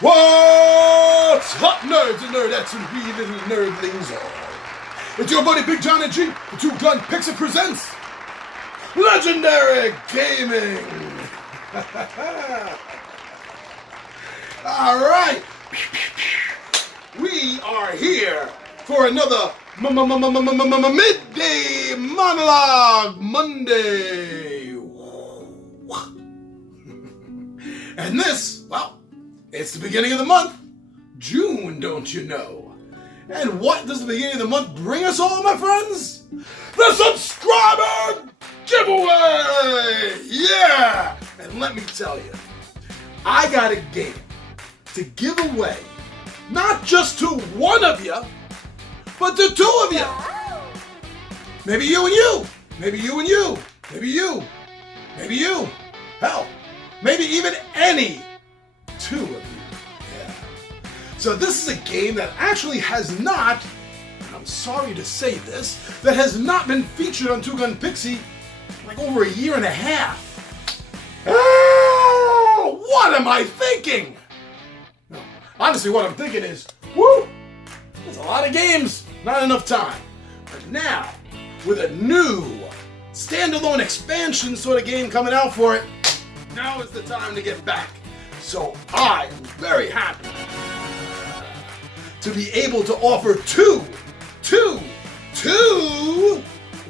What's up, nerds and nerdettes and wee little nerdlings all? It's your buddy Big John and G, the two-gun Pixie presents Legendary Gaming! Alright, we are here for another Midday Monologue Monday. And this, well, it's the beginning of the month, June, don't you know? And what does the beginning of the month bring us all, my friends? The subscriber giveaway! Yeah! And let me tell you, I got a game to give away, not just to one of you, but to two of you. Maybe you and you. Maybe you and you. Maybe you. Maybe you. Hell, maybe even any two of you. Yeah. So this is a game that actually has not, and I'm sorry to say this, that has not been featured on Two Gun Pixie like over a year and a half. Oh, what am I thinking? No, honestly, what I'm thinking is, woo, there's a lot of games, not enough time. But now, with a new standalone expansion sort of game coming out for it, now is the time to get back. So I am very happy to be able to offer two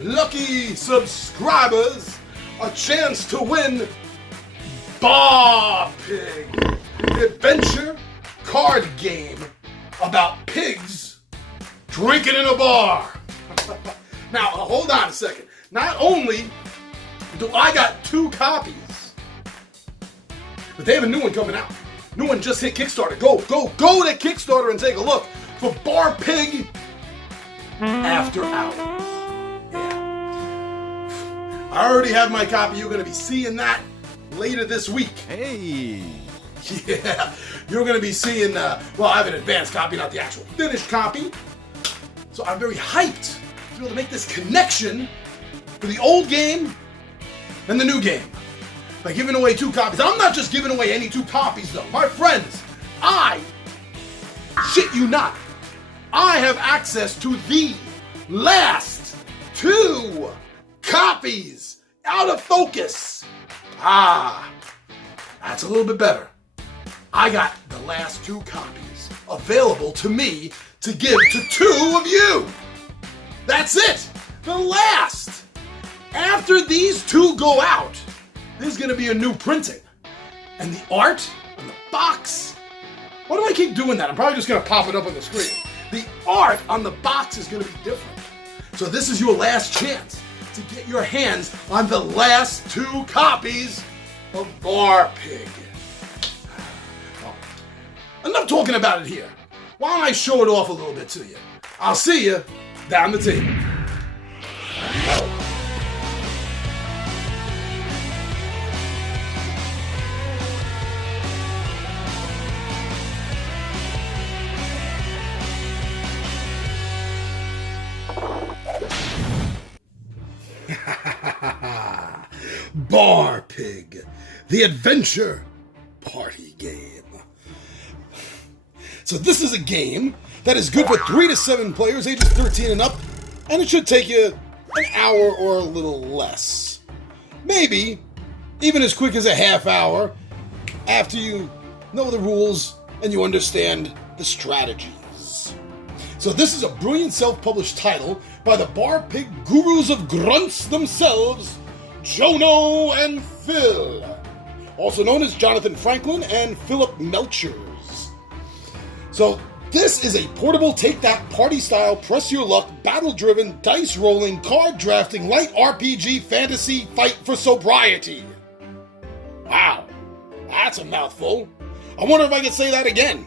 lucky subscribers a chance to win Bar Pig, the adventure card game about pigs drinking in a bar. Now, hold on a second. Not only do I got two copies, but they have a new one coming out. New one just hit Kickstarter. Go to Kickstarter and take a look for Bar Pig After Hours. Yeah. I already have my copy. You're going to be seeing that later this week. Hey. Yeah. You're going to be seeing, well, I have an advanced copy, not the actual finished copy. So I'm very hyped to be able to make this connection for the old game and the new game by giving away two copies. I'm not just giving away any two copies, though. My friends, I shit you not, I have access to the last two copies. Out of focus. Ah, that's a little bit better. I got the last two copies available to me to give to two of you. That's it. The last. After these two go out, there's going to be a new printing. And the art on the box. Why do I keep doing that? I'm probably just going to pop it up on the screen. The art on the box is going to be different. So this is your last chance to get your hands on the last two copies of Bar Pig. Well, enough talking about it here. Why don't I show it off a little bit to you? I'll see you down the table. Bar Pig, the adventure party game. So this is a game that is good for 3 to 7 players, ages 13 and up, and it should take you an hour or a little less. Maybe even as quick as a half hour after you know the rules and you understand the strategies. So this is a brilliant self-published title by the Bar Pig gurus of grunts themselves, Jono and Phil, also known as Jonathan Franklin and Philip Melchers. So this is a portable take-that party-style, press-your-luck, battle-driven, dice-rolling, card-drafting, light RPG fantasy fight for sobriety. Wow, that's a mouthful. I wonder if I can say that again.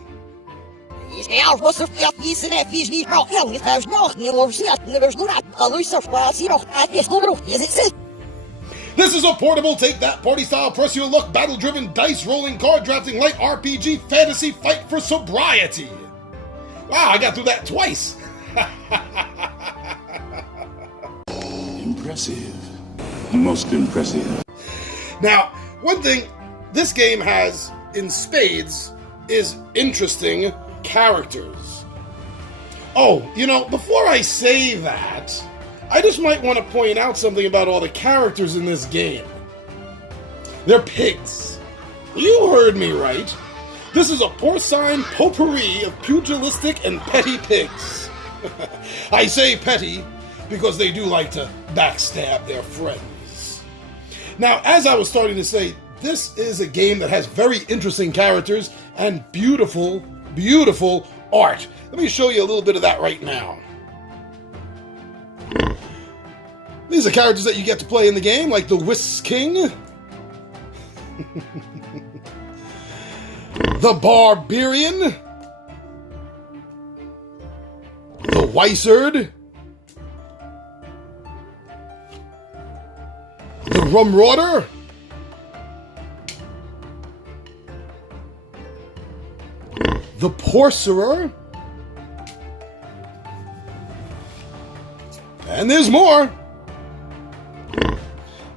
This is a portable, take-that, party-style, press-your-luck, battle-driven, dice-rolling, card-drafting, light RPG fantasy fight for sobriety. Wow, I got through that twice. Impressive. Most impressive. Now, one thing this game has in spades is interesting characters. Oh, before I say that, I just might want to point out something about all the characters in this game. They're pigs. You heard me right. This is a porcine potpourri of pugilistic and petty pigs. I say petty because they do like to backstab their friends. Now, as I was starting to say, this is a game that has very interesting characters and beautiful, beautiful art. Let me show you a little bit of that right now. These are characters that you get to play in the game, like the Whisk King, the Barbarian, the Weissard, the Rumrauder, the Porcerer, and there's more.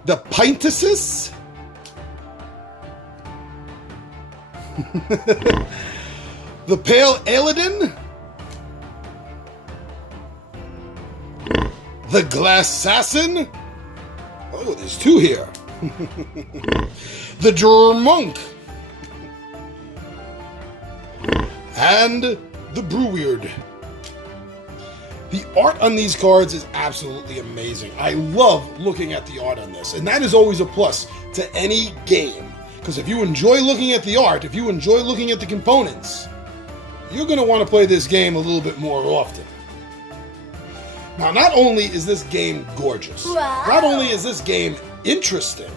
The Pintasis, the Pale Aladin, the Glassassin. Oh, there's two here. The Drmonk, and the Brewweird. The art on these cards is absolutely amazing. I love looking at the art on this, and that is always a plus to any game. Because if you enjoy looking at the art, if you enjoy looking at the components, you're going to want to play this game a little bit more often. Now, not only is this game gorgeous, not only is this game interesting,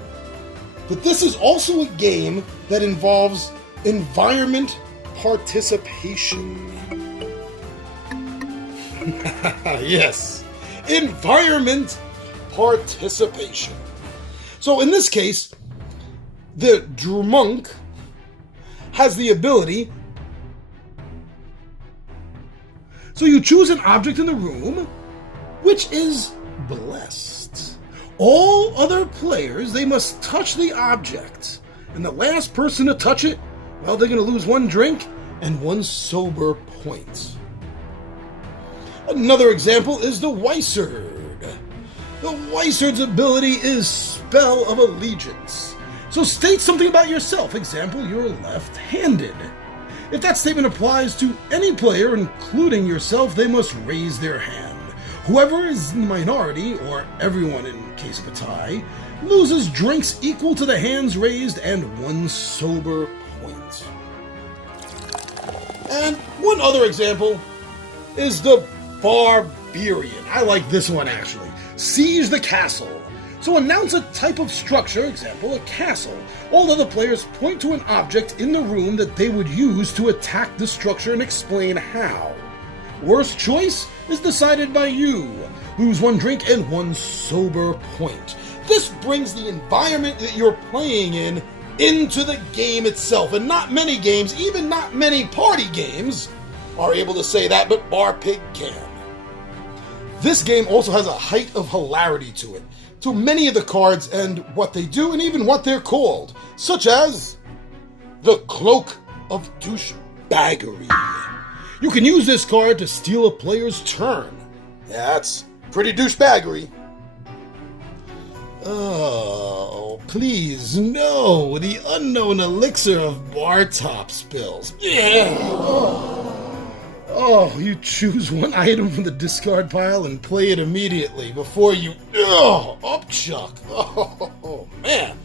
but this is also a game that involves environment participation. Yes, environment participation. So in this case, the Drmonk has the ability. So you choose an object in the room, which is blessed. All other players, they must touch the object. And the last person to touch it, well, they're going to lose 1 drink and 1 sober point. Another example is the Weissard. The Weissard's ability is Spell of Allegiance. So state something about yourself. Example, you're left-handed. If that statement applies to any player, including yourself, they must raise their hand. Whoever is in the minority, or everyone in case of a tie, loses drinks equal to the hands raised and 1 sober point. And one other example is the Barbarian. I like this one actually. Siege the castle. So announce a type of structure, example, a castle. All other players point to an object in the room that they would use to attack the structure and explain how. Worst choice is decided by you. Lose 1 drink and 1 sober point. This brings the environment that you're playing in into the game itself. And not many games, even not many party games, are able to say that, but Bar Pig can. This game also has a height of hilarity to it, to many of the cards and what they do and even what they're called, such as the Cloak of Douchebaggery. You can use this card to steal a player's turn. Yeah, that's pretty douchebaggery. Oh, please, no, the unknown elixir of bar top spills. Yeah! Oh, you choose 1 item from the discard pile and play it immediately before you... upchuck. Oh, man.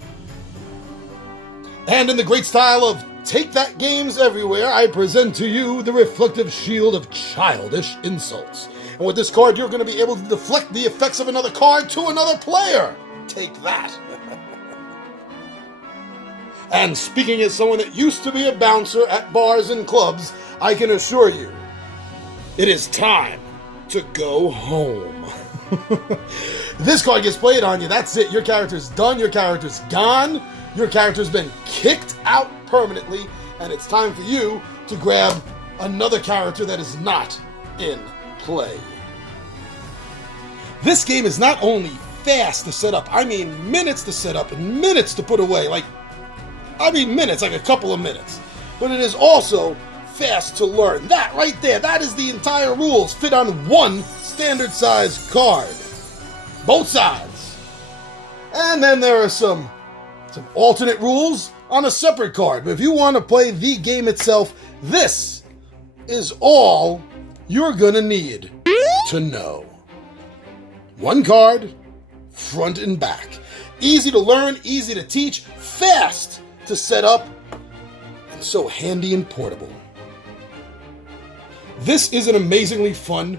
And in the great style of Take That Games Everywhere, I present to you the reflective shield of childish insults. And with this card, you're going to be able to deflect the effects of another card to another player. Take that. And speaking as someone that used to be a bouncer at bars and clubs, I can assure you, it is time to go home. This card gets played on you, that's it. Your character's done, your character's gone, your character's been kicked out permanently, and it's time for you to grab another character that is not in play. This game is not only fast to set up, I mean minutes to set up and minutes to put away. Minutes, like a couple of minutes. but it is also fast to learn. That right there, that is the entire rules fit on one standard size card. Both sides. And then there are some alternate rules on a separate card. But if you want to play the game itself, this is all you're gonna need to know. One card, front and back. Easy to learn, easy to teach, fast to set up, and so handy and portable. This is an amazingly fun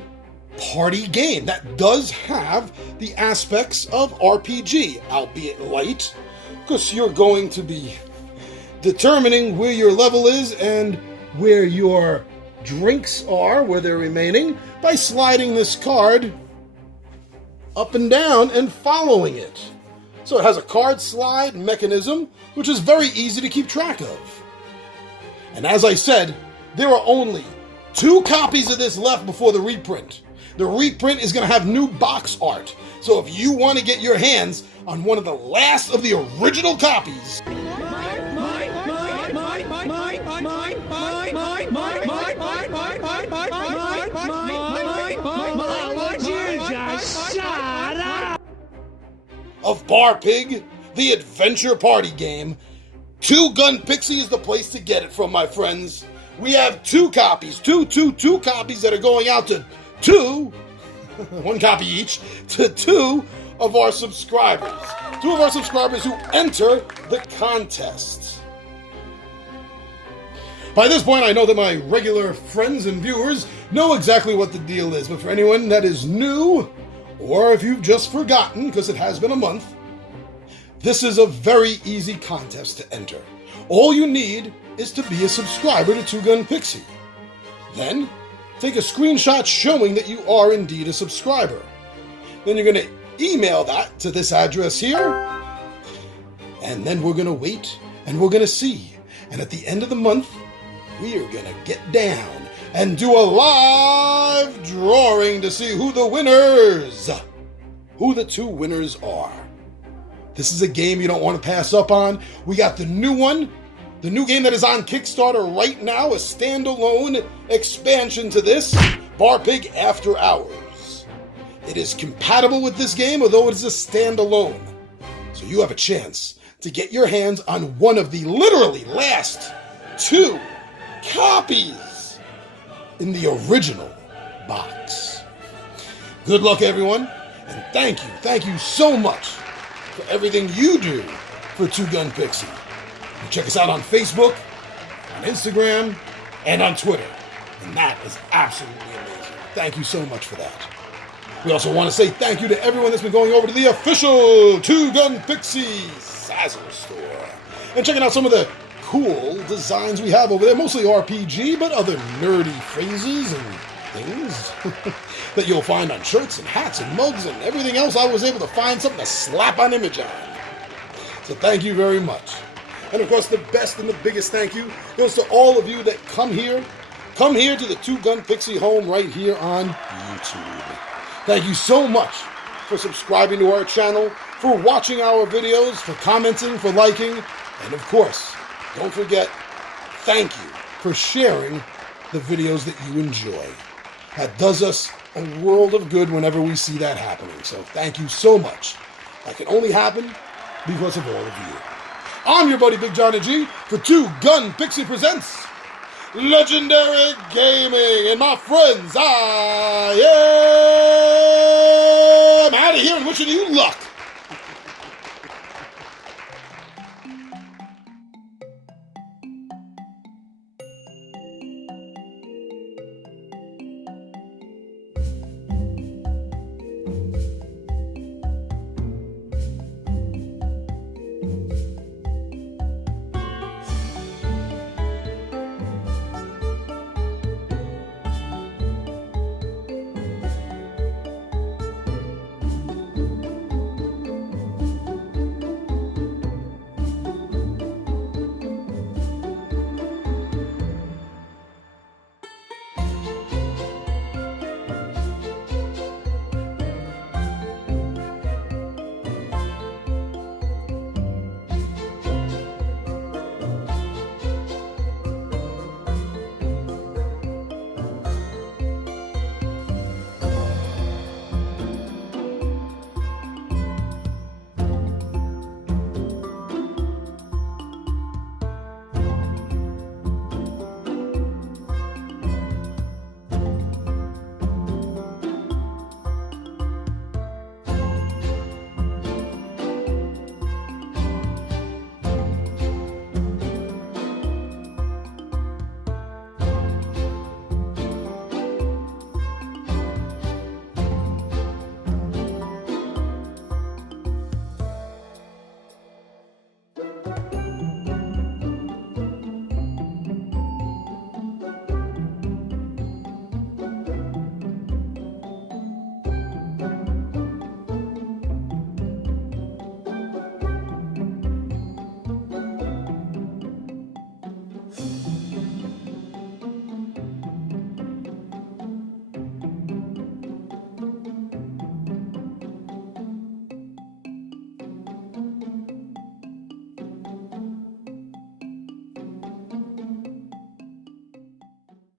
party game that does have the aspects of RPG, albeit light, because you're going to be determining where your level is and where your drinks are, where they're remaining, by sliding this card up and down and following it. So it has a card slide mechanism, which is very easy to keep track of. And as I said, there are only 2 copies of this left before the reprint. The reprint is going to have new box art. So if you want to get your hands on one of the last of the original copies, of Bar Pig, the adventure party game, Two Gun Pixie is the place to get it from, my friends. We have 2 copies, two copies that are going out to 2, 1 copy each, to 2 of our subscribers. 2 of our subscribers who enter the contest. By this point, I know that my regular friends and viewers know exactly what the deal is, but for anyone that is new, or if you've just forgotten, because it has been a month, this is a very easy contest to enter. All you need is to be a subscriber to Two Gun Pixie. Then, take a screenshot showing that you are indeed a subscriber. Then you're going to email that to this address here, and then we're going to wait, and we're going to see. And at the end of the month, we are going to get down and do a live drawing to see who the 2 winners are. This is a game you don't want to pass up on. We got the new one, the new game that is on Kickstarter right now, a standalone expansion to this, Bar Pig After Hours. It is compatible with this game, although it is a standalone. So you have a chance to get your hands on one of the literally last 2 copies in the original box. Good luck, everyone, and thank you so much for everything you do for Two Gun Pixie. You check us out on Facebook, on Instagram, and on Twitter, and that is absolutely amazing. Thank you so much for that. We also want to say thank you to everyone that's been going over to the official Two Gun Pixie Sazzle store and checking out some of the cool designs we have over there, mostly RPG, but other nerdy phrases and things that you'll find on shirts and hats and mugs and everything else. I was able to find something to slap an image on. So thank you very much. And of course, the best and the biggest thank you goes to all of you that come here to the Two Gun Pixie home right here on YouTube. Thank you so much for subscribing to our channel, for watching our videos, for commenting, for liking, and of course, don't forget, thank you for sharing the videos that you enjoy. That does us a world of good whenever we see that happening. So thank you so much. That can only happen because of all of you. I'm your buddy Big Johnny G for Two Gun Pixie Presents Legendary Gaming. And my friends, I am out of here and wishing you luck.